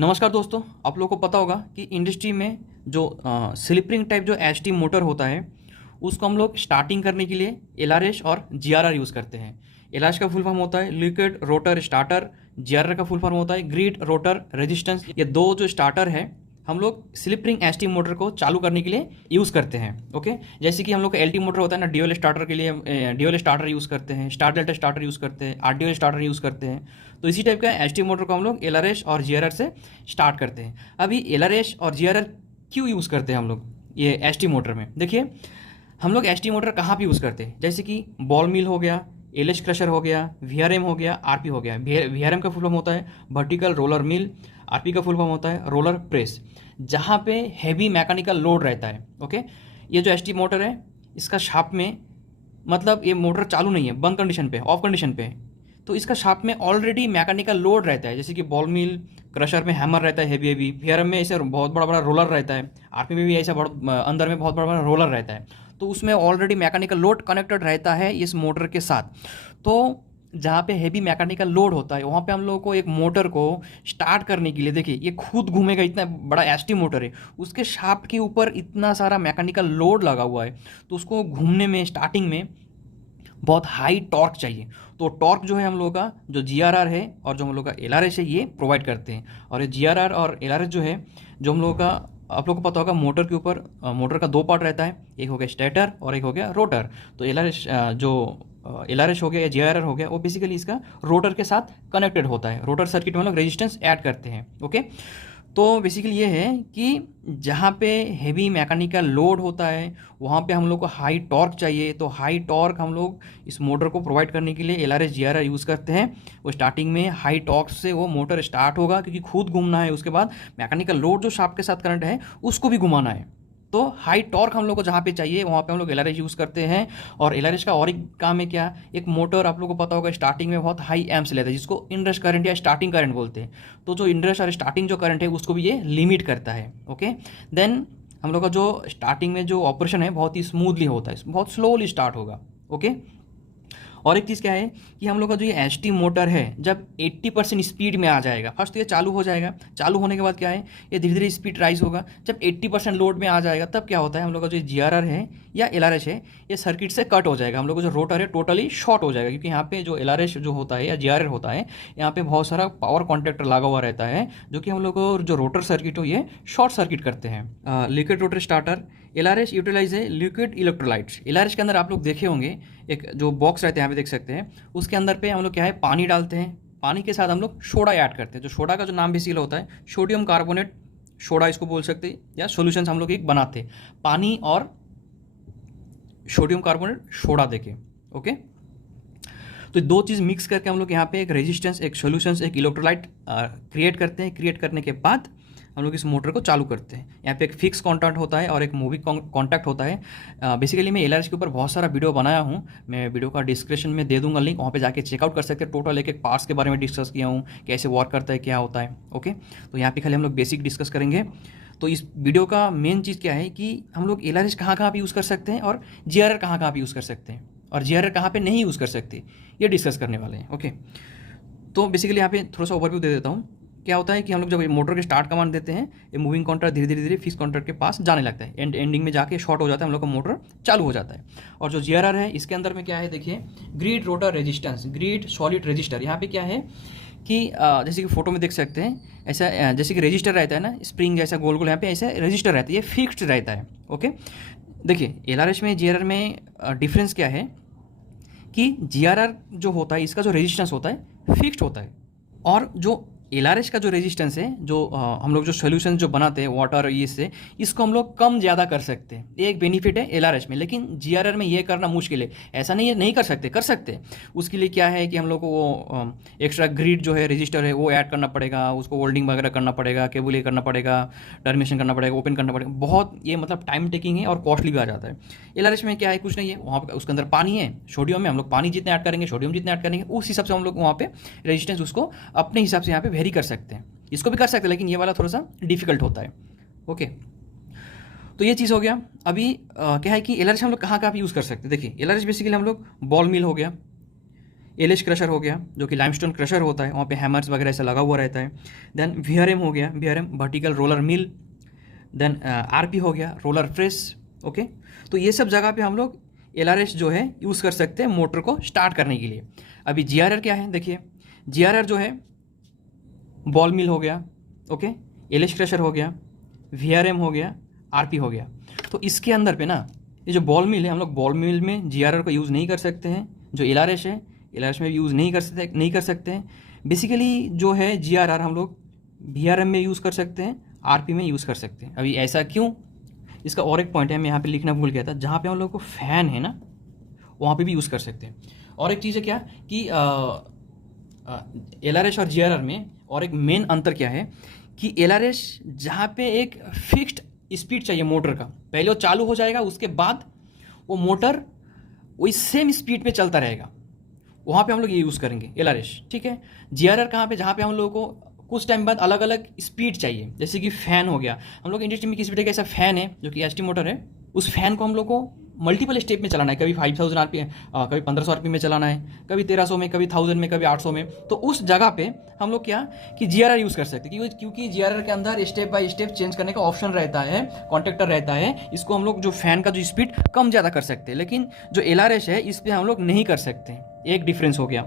नमस्कार दोस्तों, आप लोगों को पता होगा कि इंडस्ट्री में जो स्लिप रिंग टाइप जो एचटी मोटर होता है उसको हम लोग स्टार्टिंग करने के लिए एलआरएस और जीआरआर यूज़ करते हैं। एलआरएस का फुल फॉर्म होता है लिक्विड रोटर स्टार्टर, जीआरआर का फुल फॉर्म होता है ग्रिड रोटर रेजिस्टेंस। ये दो जो स्टार्टर है हम लोग स्लिप रिंग एचटी मोटर को चालू करने के लिए यूज़ करते हैं। ओके, जैसे कि हम लोग का एलटी मोटर होता है ना, ड्यूअल स्टार्टर के लिए ड्यूअल स्टार्टर यूज़ करते हैं, स्टार डेल्टा स्टार्टर यूज़ करते हैं, आरडीओ स्टार्टर यूज़ करते हैं। तो इसी टाइप का एचटी मोटर को हम लोग एलआरएस और जीआरआर से स्टार्ट करते हैं। अभी एलआरएस और जीआरआर क्यों यूज़ करते हैं हम लोग ये एचटी मोटर में? देखिए, हम लोग एचटी मोटर कहाँ पे यूज़ करते हैं, जैसे कि बॉल मिल हो गया, एलएच क्रशर हो गया, वीआरएम हो गया, आरपी हो गया। वीआरएम का फुल फॉर्म होता है वर्टिकल रोलर मिल, आरपी का फुल फॉर्म होता है रोलर प्रेस, जहाँ पे हैवी मैकेनिकल लोड रहता है। ओके, ये जो एचटी मोटर है इसका शाफ्ट में, मतलब ये मोटर चालू नहीं है, बंद कंडीशन पे, ऑफ कंडीशन पे है, तो इसका शाफ्ट में ऑलरेडी मैकेनिकल लोड रहता है। जैसे कि बॉल मिल क्रशर में हैमर रहता है हैवी हैवी, वीआरएम में ऐसे बहुत बड़ा बड़ा रोलर रहता है, आरपी में भी ऐसा अंदर में बहुत बड़ा बड़ा रोलर रहता है। तो उसमें ऑलरेडी मैकेनिकल लोड कनेक्टेड रहता है इस मोटर के साथ। तो जहाँ पे हैवी मैकेनिकल लोड होता है वहाँ पे हम लोगों को एक मोटर को स्टार्ट करने के लिए, देखिए ये खुद घूमेगा, इतना बड़ा एचटी मोटर है, उसके शाफ्ट के ऊपर इतना सारा मैकेनिकल लोड लगा हुआ है, तो उसको घूमने में स्टार्टिंग में बहुत हाई टॉर्क चाहिए। तो टॉर्क जो है हम लोगों का जो जीआरआर है और जो हम लोग का एलआरएस है ये प्रोवाइड करते हैं। और ये जीआरआर और एलआरएस जो है, जो हम लोगों का, आप लोग को पता होगा मोटर के ऊपर मोटर का दो पार्ट रहता है, एक हो गया स्टेटर और एक हो गया रोटर। तो एलआरएस जो एलआरएस हो गया या जीआरआर हो गया, वो बेसिकली इसका रोटर के साथ कनेक्टेड होता है। रोटर सर्किट में हम लोग रेजिस्टेंस ऐड करते हैं। ओके, तो बेसिकली ये है कि जहाँ पे हेवी मैकेनिकल लोड होता है वहाँ पे हम लोग को हाई टॉर्क चाहिए। तो हाई टॉर्क हम लोग इस मोटर को प्रोवाइड करने के लिए एलआरएस जीआरआर यूज़ करते हैं। वो स्टार्टिंग में हाई टॉर्क से वो मोटर स्टार्ट होगा, क्योंकि खुद घूमना है, उसके बाद मैकेनिकल लोड जो शाफ्ट के साथ करंट है उसको भी घुमाना है। तो हाई टॉर्क हम लोग को जहाँ पे चाहिए वहाँ पे हम लोग एलआरएस यूज़ करते हैं। और एलआरएस का और एक काम है क्या, एक मोटर आप लोगों को पता होगा स्टार्टिंग में बहुत हाई एम्प्स लेता है, जिसको इंडस करंट या स्टार्टिंग करंट बोलते हैं। तो जो इंडस और स्टार्टिंग जो करंट है उसको भी ये लिमिट करता है। ओके, देन हम लोग का जो स्टार्टिंग में जो ऑपरेशन है बहुत ही स्मूथली होता है, बहुत स्लोली स्टार्ट होगा। ओके, और एक चीज़ क्या है कि हम लोग का जो ये एचटी मोटर है जब 80% स्पीड में आ जाएगा, फर्स्ट तो ये चालू हो जाएगा, चालू होने के बाद क्या है ये धीरे धीरे स्पीड राइज होगा। जब 80% लोड में आ जाएगा तब क्या होता है, हम लोग का जो जीआरआर है या एलआरएस है ये सर्किट से कट हो जाएगा। हम लोग का जो रोटर है टोटली शॉर्ट हो जाएगा, क्योंकि यहाँ पे जो एलआरएस जो होता है या जीआरआर होता है यहाँ पे बहुत सारा पावर कॉन्टैक्टर लगा हुआ रहता है, जो कि हम लोग को जो रोटर सर्किट हो ये शॉर्ट सर्किट करते हैं। Liquid rotor starter, LRS utilize है लिक्विड इलेक्ट्रोलाइट्स। एलआरएस के अंदर आप लोग देखे होंगे एक जो बॉक्स रहते हैं, यहाँ पे देख सकते हैं, उसके अंदर पे हम लोग क्या है पानी डालते हैं, पानी के साथ हम लोग सोडा ऐड करते हैं। जो सोडा का जो नाम बेसिकली होता है सोडियम कार्बोनेट सोडा इसको बोल सकते हैं, या सॉल्यूशंस हम लोग एक बनाते हैं पानी और सोडियम कार्बोनेट सोडा देके। ओके, तो दो चीज़ मिक्स करके हम लोग यहाँ पे एक रेजिस्टेंस, एक सॉल्यूशंस, एक इलेक्ट्रोलाइट क्रिएट करते हैं। क्रिएट करने के बाद हम लोग इस मोटर को चालू करते हैं। यहाँ पे एक फिक्स कॉन्टैक्ट होता है और एक मूविंग कॉन्टैक्ट होता है। बेसिकली मैं एलआरएस के ऊपर बहुत सारा वीडियो बनाया हूँ, मैं वीडियो का डिस्क्रिप्शन में दे दूंगा लिंक, वहाँ पे जाके चेकआउट कर सकते हैं। टोटल एक एक पार्ट्स के बारे में डिस्कस किया हूँ, कैसे वर्क करता है, क्या होता है। ओके, तो यहाँ पे खाली हम लोग बेसिक डिस्कस करेंगे। तो इस वीडियो का मेन चीज़ क्या है कि हम लोग एलआरएस कहाँ कहाँ पे यूज़ कर सकते हैं और जीआरआर कहाँ कहाँ पे यूज़ कर सकते हैं और जीआरआर कहाँ पे नहीं यूज़ कर सकते, ये डिस्कस करने वाले हैं। ओके, तो बेसिकली यहाँ पे थोड़ा सा ओवरव्यू दे देता हूँ। क्या होता है कि हम लोग जब मोटर के स्टार्ट कमांड देते हैं, ये मूविंग कॉन्टैक्ट धीरे धीरे धीरे फिक्स कॉन्टैक्ट के पास जाने लगता है, एंडिंग में जाके शॉर्ट हो जाता है, हम लोग का मोटर चालू हो जाता है। और जो जीआरआर है इसके अंदर में क्या है, देखिए grid rotor resistance, grid solid register. यहाँ पे क्या है कि जैसे कि फोटो में देख सकते हैं, ऐसा जैसे कि रजिस्टर रहता है ना, स्प्रिंग जैसा गोल गोल, यहाँ पे ऐसा रजिस्टर रहता है, ये फिक्स्ड रहता है। ओके, देखिए एलआरएस में जीआरआर में डिफरेंस क्या है कि जीआरआर जो होता है इसका जो रेजिस्टेंस होता है फिक्स्ड होता है, और जो एलआरएस का जो रेजिस्टेंस है, जो हम लोग जो सोल्यूशन जो बनाते हैं वाटर ये से, इसको हम लोग कम ज़्यादा कर सकते हैं। ये एक बेनिफिट है एलआरएस में, लेकिन जीआरआर में ये करना मुश्किल है। ऐसा नहीं है नहीं कर सकते, कर सकते हैं। उसके लिए क्या है कि हम लोग को वो एक्स्ट्रा ग्रिड जो है रजिस्टर है वो ऐड करना पड़ेगा, उसको वेल्डिंग वगैरह करना पड़ेगा, केबल ये करना पड़ेगा, टर्मिनेशन करना पड़ेगा, ओपन करना पड़ेगा, बहुत ये मतलब टाइम टेकिंग है और कॉस्टली भी आ जाता है। एलआरएस में क्या है, कुछ नहीं है, वहाँ पर उसके अंदर पानी है, सोडियम में हम लोग पानी जितने ऐड करेंगे, सोडियम जितने ऐड करेंगे, उस हिसाब से हम लोग वहाँ पे रेजिस्टेंस उसको अपने हिसाब से यहाँ पे वेरी कर सकते हैं। इसको भी कर सकते हैं, लेकिन ये वाला थोड़ा सा डिफिकल्ट होता है। ओके, तो ये चीज़ हो गया। अभी क्या है कि एलआरएस हम लोग कहाँ कहाँ पे यूज़ कर सकते हैं। देखिए एलआरएस बेसिकली हम लोग बॉल मिल हो गया, एलएच क्रशर हो गया जो कि लाइमस्टोन क्रशर होता है, वहाँ पे हैमर्स वगैरह ऐसा लगा हुआ रहता है। देन वीआरएम हो गया, VRM vertical roller mill. Then RP हो गया, रोलर प्रेस। ओके, तो ये सब जगह पे हम लोग एलआरएस जो है यूज़ कर सकते हैं मोटर को स्टार्ट करने के लिए। अभी जीआरआर क्या है, देखिए जीआरआर जो है बॉल मिल हो गया, ओके, एलएच क्रशर हो गया, वीआरएम हो गया, आरपी हो गया। तो इसके अंदर पे ना ये जो बॉल मिल है, हम लोग बॉल मिल में जीआरआर को यूज़ नहीं कर सकते हैं। जो एलआरएस है, एलआरएस में भी यूज़ नहीं कर सकते हैं। बेसिकली जो है जीआरआर हम लोग वीआरएम में यूज़ कर सकते हैं, आरपी में यूज़ कर सकते हैं। अभी ऐसा क्यों, इसका और एक पॉइंट है, मैं यहाँ पे लिखना भूल गया था। जहाँ पे हम लोग को फ़ैन है ना, वहाँ पे भी यूज़ कर सकते हैं। और एक चीज़ है क्या कि एलआरएस और जीआरआर में और एक मेन अंतर क्या है कि एलआरएस जहाँ पे एक फिक्स्ड स्पीड चाहिए मोटर का, पहले वो चालू हो जाएगा, उसके बाद वो मोटर वही सेम स्पीड पे चलता रहेगा, वहाँ पे हम लोग ये यूज़ करेंगे एलआरएस। ठीक है। जीआरआर कहाँ पे, जहाँ पे हम लोगों को कुछ टाइम बाद अलग अलग स्पीड चाहिए, जैसे कि फ़ैन हो गया। हम लोग इंडस्ट्री में किसी भी का ऐसा फ़ैन है जो कि एसटी मोटर है, उस फैन को हम लोग को मल्टीपल स्टेप में चलाना है। कभी 5000 आरपीएम, कभी 1500 आरपीएम में चलाना है, कभी 1300 में, कभी 1000 में, कभी 800 में। तो उस जगह पे हम लोग क्या कि जीआरआर यूज़ कर सकते हैं, क्योंकि जीआरआर के अंदर स्टेप बाय स्टेप चेंज करने का ऑप्शन रहता है, कॉन्टेक्टर रहता है। इसको हम लोग जो फैन का जो स्पीड कम ज़्यादा कर सकते हैं, लेकिन जो एलआरएस है इस पर हम लोग नहीं कर सकते। एक डिफरेंस हो गया।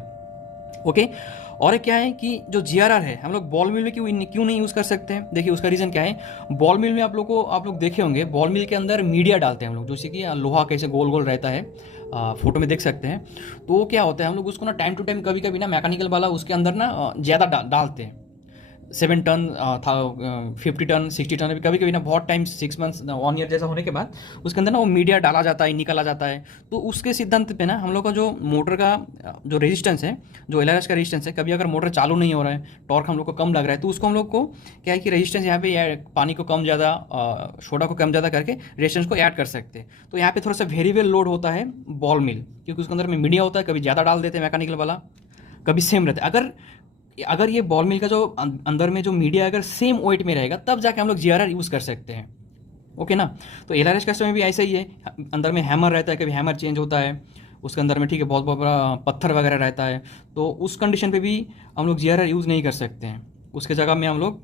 ओके, और क्या है कि जो जीआरआर है हम लोग बॉल मिल में क्यों नहीं यूज़ कर सकते हैं। देखिए उसका रीज़न क्या है। बॉल मिल में आप लोग देखे होंगे, बॉल मिल के अंदर मीडिया डालते हैं हम लोग, जैसे कि लोहा कैसे गोल गोल रहता है, फोटो में देख सकते हैं। तो वो क्या होता है, हम लोग उसको ना टाइम टू टाइम कभी कभी ना मैकेनिकल वाला उसके अंदर ना ज़्यादा डालते हैं। 7 टन था, 50 टन, 60 टन, कभी कभी ना बहुत टाइम 6 मंथ्स 1 ईयर जैसा होने के बाद उसके अंदर ना वो मीडिया डाला जाता है, निकाला जाता है। तो उसके सिद्धांत पे ना हम लोग का जो मोटर का जो रेजिस्टेंस है, जो एलआरएस का रेजिस्टेंस है, कभी अगर मोटर चालू नहीं हो रहा है, टॉर्क हम लोग को कम लग रहा है, तो उसको हम लोग को क्या है कि रेजिस्टेंस यहाँ पे पानी को कम ज़्यादा, सोडा को कम ज़्यादा करके रेजिस्टेंस को ऐड कर सकते हैं। तो यहाँ पे थोड़ा सा वेरिएबल लोड होता है बॉल मिल, क्योंकि उसके अंदर में मीडिया होता है, कभी ज़्यादा डाल देते हैं मैकेनिकल वाला, कभी सेम रहता है। अगर ये बॉल मिल का जो अंदर में जो मीडिया अगर सेम वेट में रहेगा, तब जाके हम लोग जीआरआर यूज़ कर सकते हैं। ओके ना। तो एलआरएस का समय भी ऐसा ही है, अंदर में हैमर रहता है, कभी हैमर चेंज होता है उसके अंदर में, ठीक है, बहुत बहुत बड़ा पत्थर वगैरह रहता है। तो उस कंडीशन पे भी हम लोग जीआरआर यूज़ नहीं कर सकते हैं, उसके जगह में हम लोग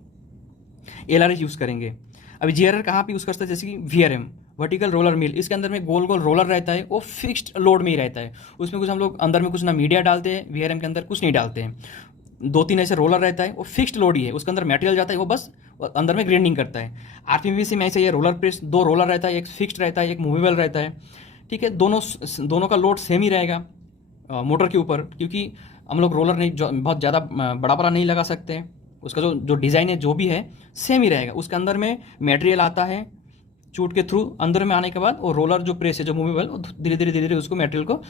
एलआरएस यूज़ करेंगे। अभी जीआरआर कहाँ पे यूज़ करते हैं, जैसे कि वीआरएम वर्टिकल रोलर मिल, इसके अंदर में गोल गोल रोलर रहता है, वो फिक्स्ड लोड में ही रहता है। उसमें कुछ हम लोग अंदर में कुछ ना मीडिया डालते हैं, वीआरएम के अंदर कुछ नहीं डालते हैं। 2-3 ऐसे रोलर रहता है, वो फिक्स्ड लोड ही है, उसके अंदर मटेरियल जाता है, वो बस अंदर में ग्राइंडिंग करता है। आरपीएम में ऐसे ये रोलर प्रेस 2 रोलर रहता है, एक फिक्स्ड रहता है, एक मूवेबल रहता है। ठीक है, दोनों का लोड सेम ही रहेगा मोटर के ऊपर, क्योंकि हम लोग रोलर नहीं बहुत ज़्यादा बड़ा बड़ा नहीं लगा सकते हैं। उसका जो डिज़ाइन है जो भी है सेम ही रहेगा। उसके अंदर में मटेरियल आता है चूट के थ्रू, अंदर में आने के बाद वो रोलर जो प्रेस है जो मूवेबल, वो धीरे धीरे उसको मटेरियल को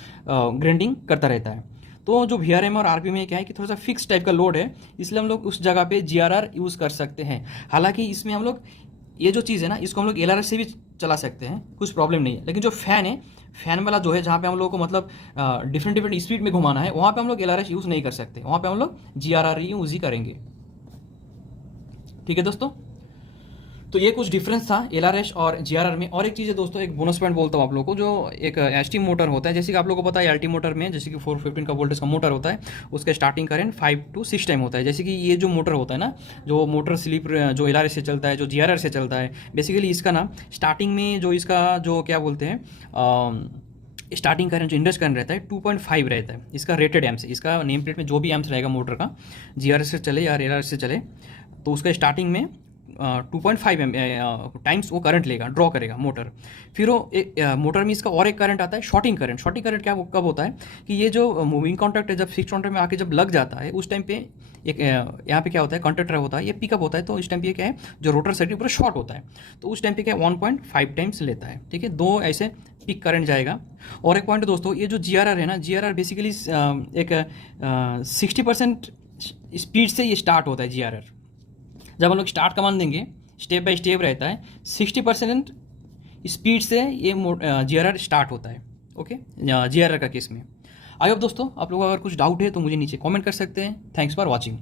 ग्राइंडिंग करता रहता है। तो जो वीआरएम और आरपी में क्या है कि थोड़ा सा फिक्स टाइप का लोड है, इसलिए हम लोग उस जगह पे जीआरआर यूज़ कर सकते हैं। हालांकि इसमें हम लोग ये जो चीज़ है ना, इसको हम लोग एलआरएस से भी चला सकते हैं, कुछ प्रॉब्लम नहीं है। लेकिन जो फैन है, फैन वाला जो है, जहाँ पे हम लोग को मतलब डिफरेंट स्पीड में घुमाना है, वहाँ पे हम लोग एलआरएस यूज़ नहीं कर सकते, वहाँ पे हम लोग जीआरआर यूज़ ही करेंगे। ठीक है दोस्तों, तो ये कुछ डिफरेंस था एलआरएस और जीआरआर में। और एक चीज़ है दोस्तों, एक बोनस पॉइंट बोलता हूँ आप लोगों को, जो एक एसटी मोटर होता है, जैसे कि आप लोगों को पता है एलटी मोटर में जैसे कि 415 का वोल्टेज का मोटर होता है, उसका स्टार्टिंग करंट 5 to 6 टाइम होता है। जैसे कि ये जो मोटर होता है ना, जो मोटर स्लिप जो एलआरएस से चलता है, जो जीआरआर से चलता है, बेसिकली इसका ना स्टार्टिंग में जो इसका जो क्या बोलते हैं स्टार्टिंग करंट जो इंडक्शन करंट रहता है 2.5 रहता है, इसका रेटेड एम्स। इसका नेम प्लेट में जो भी एम्स रहेगा मोटर का, जीआरएस से चले या एलआरएस से चले, तो उसका स्टार्टिंग में 2.5 टाइम्स वो करंट लेगा, ड्रॉ करेगा मोटर। फिर वो मोटर में इसका और एक करंट आता है शॉर्टिंग करंट। शॉर्टिंग करंट क्या कब होता है कि ये जो मूविंग कॉन्टैक्ट है जब फिक्स कॉन्टैक्ट में आके जब लग जाता है, उस टाइम पे एक यहाँ पे क्या होता है, कॉन्टैक्टर होता है, ये पिकअप होता है। तो इस टाइम पे क्या है, जो रोटर सर्किट पूरा शॉर्ट होता है, तो उस टाइम पे क्या 1.5 टाइम्स लेता है। ठीक है, 2 ऐसे पिक करंट जाएगा। और एक पॉइंट दोस्तों, ये जो जीआरआर है ना, जीआरआर बेसिकली एक 60% स्पीड से ये स्टार्ट होता है जीआरआर। जब हम लोग स्टार्ट कमांड देंगे, स्टेप बाय स्टेप रहता है, 60% स्पीड से ये जीआरआर स्टार्ट होता है। ओके, जीआरआर का केस में। आई होप दोस्तों आप लोगों को अगर कुछ डाउट है तो मुझे नीचे कमेंट कर सकते हैं। Thanks for watching.